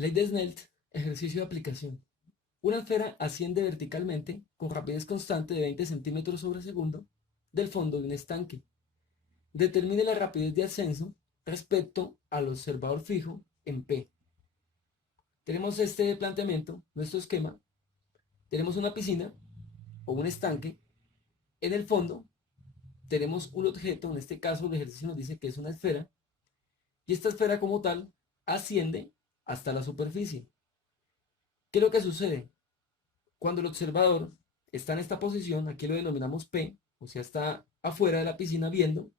Ley de Snell, ejercicio de aplicación. Una esfera asciende verticalmente con rapidez constante de 20 centímetros sobre segundo del fondo de un estanque. Determine la rapidez de ascenso respecto al observador fijo en P. Tenemos este planteamiento, nuestro esquema. Tenemos una piscina o un estanque. En el fondo tenemos un objeto, en este caso el ejercicio nos dice que es una esfera, y esta esfera como tal asciende hasta la superficie. ¿Qué es lo que sucede? Cuando el observador está en esta posición, aquí lo denominamos P, o sea, está afuera de la piscina viendo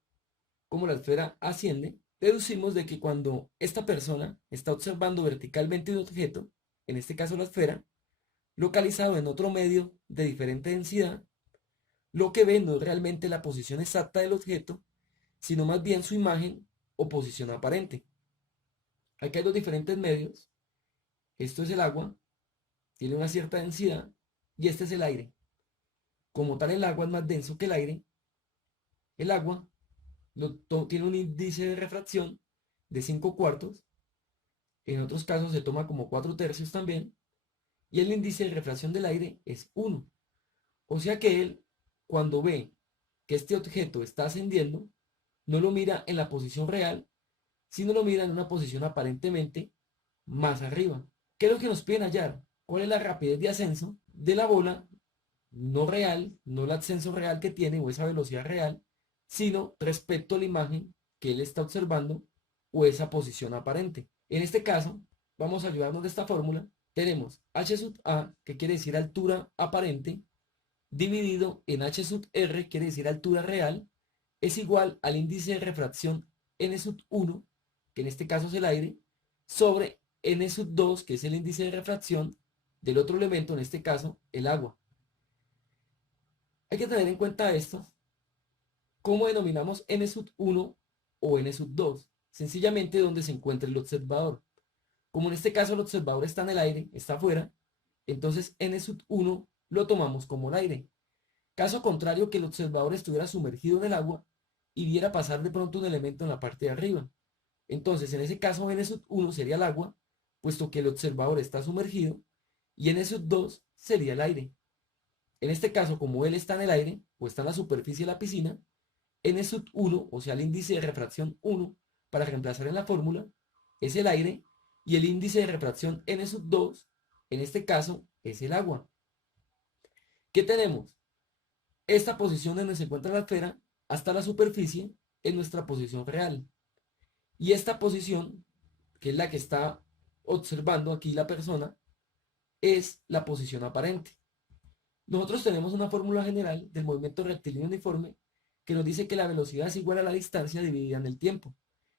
cómo la esfera asciende, deducimos de que cuando esta persona está observando verticalmente un objeto, en este caso la esfera, localizado en otro medio de diferente densidad, lo que ve no es realmente la posición exacta del objeto, sino más bien su imagen o posición aparente. Aquí hay dos diferentes medios. Esto es el agua, tiene una cierta densidad, y este es el aire. Como tal, el agua es más denso que el aire. El agua tiene un índice de refracción de 5 cuartos, en otros casos se toma como 4 tercios también, y el índice de refracción del aire es 1. O sea que él, cuando ve que este objeto está ascendiendo, no lo mira en la posición real, sino lo mira en una posición aparentemente más arriba. ¿Qué es lo que nos piden hallar? ¿Cuál es la rapidez de ascenso de la bola? No real, no el ascenso real que tiene o esa velocidad real, sino respecto a la imagen que él está observando o esa posición aparente. En este caso, vamos a ayudarnos de esta fórmula. Tenemos h sub a, que quiere decir altura aparente, dividido en h sub r, quiere decir altura real, es igual al índice de refracción n sub 1, que en este caso es el aire, sobre n sub 2, que es el índice de refracción del otro elemento, en este caso el agua. Hay que tener en cuenta esto. ¿Cómo denominamos n sub 1 o n sub 2? Sencillamente donde se encuentra el observador. Como en este caso el observador está en el aire, está afuera, entonces n sub 1 lo tomamos como el aire. Caso contrario, que el observador estuviera sumergido en el agua y viera pasar de pronto un elemento en la parte de arriba. Entonces, en ese caso, n sub 1 sería el agua, puesto que el observador está sumergido, y n sub 2 sería el aire. En este caso, como él está en el aire o está en la superficie de la piscina, n sub 1, o sea, el índice de refracción 1, para reemplazar en la fórmula, es el aire, y el índice de refracción n sub 2, en este caso, es el agua. ¿Qué tenemos? Esta posición donde se encuentra la esfera hasta la superficie es nuestra posición real. Y esta posición, que es la que está observando aquí la persona, es la posición aparente. Nosotros tenemos una fórmula general del movimiento rectilíneo uniforme que nos dice que la velocidad es igual a la distancia dividida en el tiempo.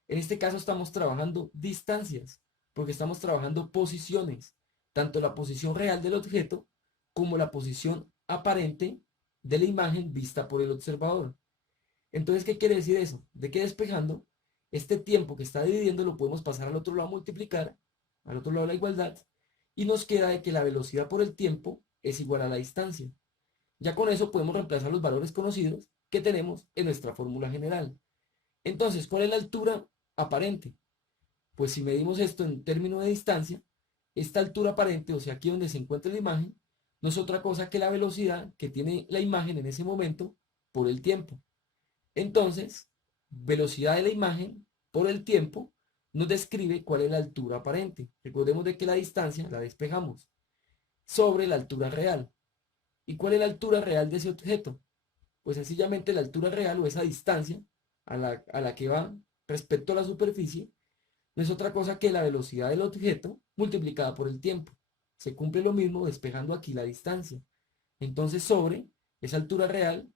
En este caso estamos trabajando distancias, porque estamos trabajando posiciones, tanto la posición real del objeto como la posición aparente de la imagen vista por el observador. Entonces, ¿qué quiere decir eso? De que despejando, este tiempo que está dividiendo lo podemos pasar al otro lado a multiplicar, al otro lado de la igualdad, y nos queda de que la velocidad por el tiempo es igual a la distancia. Ya con eso podemos reemplazar los valores conocidos que tenemos en nuestra fórmula general. Entonces, ¿cuál es la altura aparente? Pues si medimos esto en términos de distancia, esta altura aparente, o sea, aquí donde se encuentra la imagen, no es otra cosa que la velocidad que tiene la imagen en ese momento por el tiempo. Entonces, velocidad de la imagen por el tiempo nos describe cuál es la altura aparente. Recordemos de que la distancia la despejamos sobre la altura real. ¿Y cuál es la altura real de ese objeto? Pues sencillamente la altura real o esa distancia a la que va respecto a la superficie no es otra cosa que la velocidad del objeto multiplicada por el tiempo. Se cumple lo mismo despejando aquí la distancia. Entonces sobre esa altura real,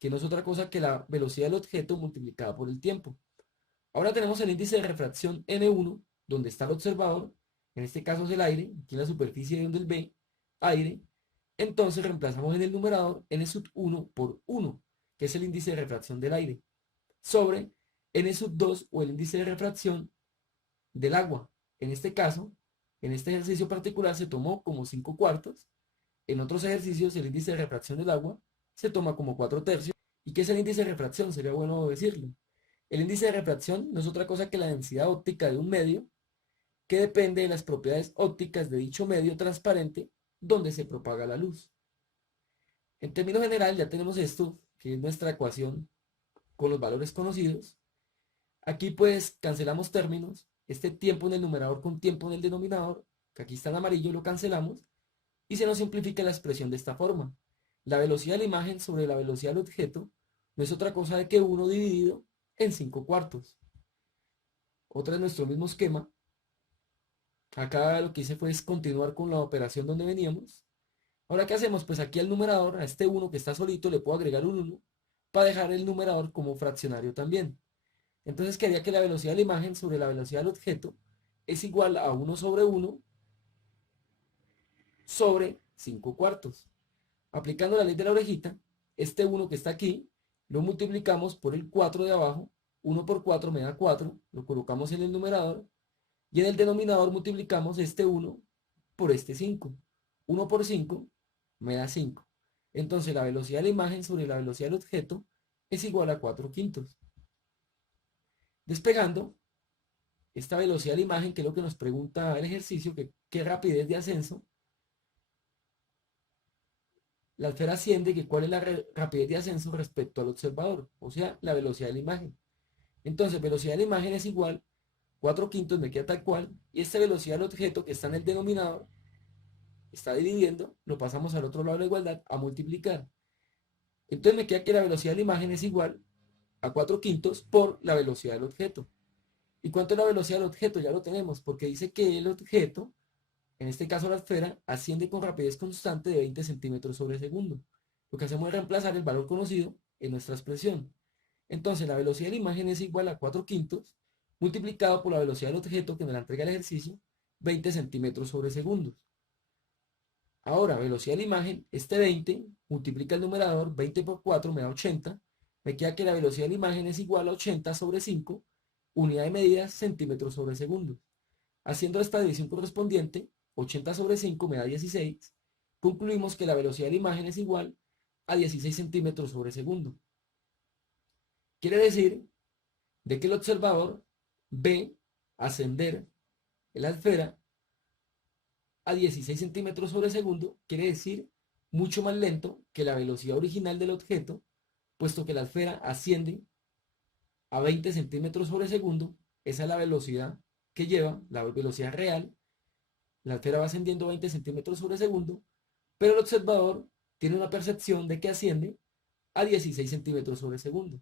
que no es otra cosa que la velocidad del objeto multiplicada por el tiempo. Ahora tenemos el índice de refracción N1, donde está el observador, en este caso es el aire, aquí en la superficie donde el B, aire. Entonces reemplazamos en el numerador n sub 1 por 1, que es el índice de refracción del aire, sobre n sub 2 o el índice de refracción del agua. En este caso, en este ejercicio particular se tomó como 5 cuartos, en otros ejercicios el índice de refracción del agua se toma como 4 tercios. ¿Y qué es el índice de refracción? Sería bueno decirlo. El índice de refracción no es otra cosa que la densidad óptica de un medio que depende de las propiedades ópticas de dicho medio transparente donde se propaga la luz. En términos general, ya tenemos esto, que es nuestra ecuación con los valores conocidos. Aquí pues cancelamos términos, este tiempo en el numerador con tiempo en el denominador, que aquí está en amarillo, lo cancelamos, y se nos simplifica la expresión de esta forma. La velocidad de la imagen sobre la velocidad del objeto no es otra cosa de que 1 dividido en 5 cuartos. Otra vez nuestro mismo esquema. Acá lo que hice fue continuar con la operación donde veníamos. Ahora, ¿qué hacemos? Pues aquí al numerador, a este 1 que está solito, le puedo agregar un 1 para dejar el numerador como fraccionario también. Entonces quedaría que la velocidad de la imagen sobre la velocidad del objeto es igual a 1 sobre 1 sobre 5 cuartos. Aplicando la ley de la orejita, este 1 que está aquí, lo multiplicamos por el 4 de abajo, 1 por 4 me da 4, lo colocamos en el numerador, y en el denominador multiplicamos este 1 por este 5. 1 por 5 me da 5. Entonces la velocidad de la imagen sobre la velocidad del objeto es igual a 4 quintos. Despegando, esta velocidad de la imagen, que es lo que nos pregunta el ejercicio, que qué rapidez de ascenso, la esfera asciende, que cuál es la rapidez de ascenso respecto al observador, o sea, la velocidad de la imagen. Entonces, velocidad de la imagen es igual, 4 quintos me queda tal cual, y esta velocidad del objeto que está en el denominador, está dividiendo, lo pasamos al otro lado de la igualdad a multiplicar. Entonces me queda que la velocidad de la imagen es igual a 4 quintos por la velocidad del objeto. ¿Y cuánto es la velocidad del objeto? Ya lo tenemos, porque dice que el objeto, en este caso la esfera, asciende con rapidez constante de 20 centímetros sobre segundo. Lo que hacemos es reemplazar el valor conocido en nuestra expresión. Entonces la velocidad de la imagen es igual a 4 quintos multiplicado por la velocidad del objeto que me la entrega el ejercicio, 20 centímetros sobre segundos. Ahora, velocidad de la imagen, este 20 multiplica el numerador, 20 por 4 me da 80. Me queda que la velocidad de la imagen es igual a 80 sobre 5, unidad de medida centímetros sobre segundo. Haciendo esta división correspondiente, 80 sobre 5 me da 16. Concluimos que la velocidad de la imagen es igual a 16 centímetros sobre segundo. Quiere decir de que el observador ve ascender en la esfera a 16 centímetros sobre segundo, quiere decir mucho más lento que la velocidad original del objeto, puesto que la esfera asciende a 20 centímetros sobre segundo. Esa es la velocidad que lleva, la velocidad real. La esfera va ascendiendo 20 centímetros sobre segundo, pero el observador tiene una percepción de que asciende a 16 centímetros sobre segundo.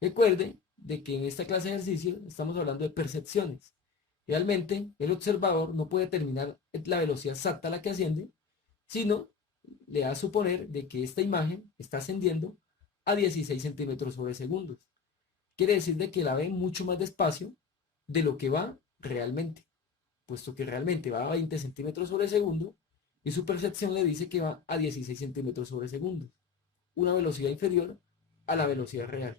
Recuerde de que en esta clase de ejercicio estamos hablando de percepciones. Realmente el observador no puede determinar la velocidad exacta a la que asciende, sino le da a suponer de que esta imagen está ascendiendo a 16 centímetros sobre segundos. Quiere decir de que la ve mucho más despacio de lo que va realmente, puesto que realmente va a 20 centímetros sobre segundo y su percepción le dice que va a 16 centímetros sobre segundo, una velocidad inferior a la velocidad real.